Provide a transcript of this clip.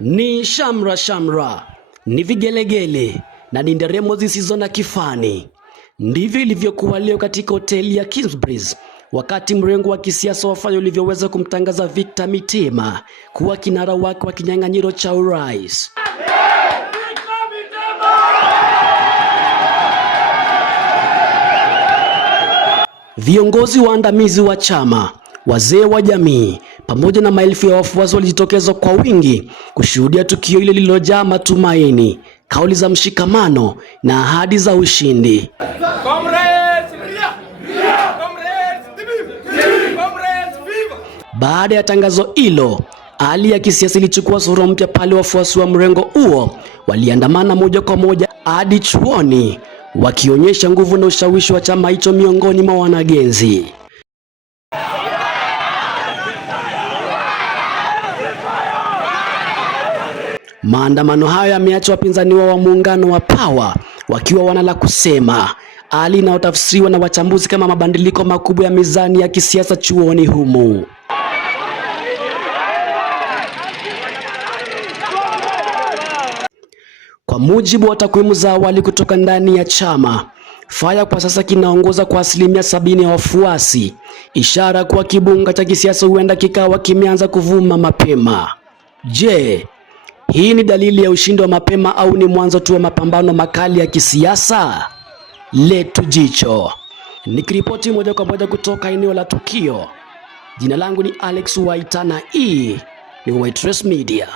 Ni shamra shamra, ni vigelegele na ni nderemo zisizo na kifani. Ndivyo ilivyokuwa leo katika hoteli ya Kingsbridge wakati mrengo wa kisiasa wa Fanya ulivyoweza kumtangaza Victor Mitima kuwa kinara wake wa kinyang'anyiro cha urais. Viongozi waandamizi wa chama, wazee wa jamii pamoja na maelfu ya wafuasi walijitokeza kwa wingi kushuhudia tukio hilo lililojaa matumaini, kauli za mshikamano na ahadi za ushindi. Baada ya tangazo hilo, hali ya kisiasa ilichukua sura mpya pale wafuasi wa mrengo huo waliandamana moja kwa moja hadi chuoni wakionyesha nguvu na ushawishi wa chama hicho miongoni mwa wanagenzi. Maandamano hayo yameacha wapinzani wa muungano wa Power wakiwa wana la kusema, hali inayotafsiriwa na wachambuzi kama mabadiliko makubwa ya mizani ya kisiasa chuoni humu. Kwa mujibu wa takwimu za awali kutoka ndani ya chama, Fanya kwa sasa kinaongoza kwa 70% ya wafuasi, ishara kuwa kibunga cha kisiasa huenda kikawa kimeanza kuvuma mapema. Je, hii ni dalili ya ushindi wa mapema au ni mwanzo tu wa mapambano makali ya kisiasa? Letu jicho. Nikiripoti moja kwa moja kutoka eneo la tukio, jina langu ni Alex Waita na hii ni White Trace Media.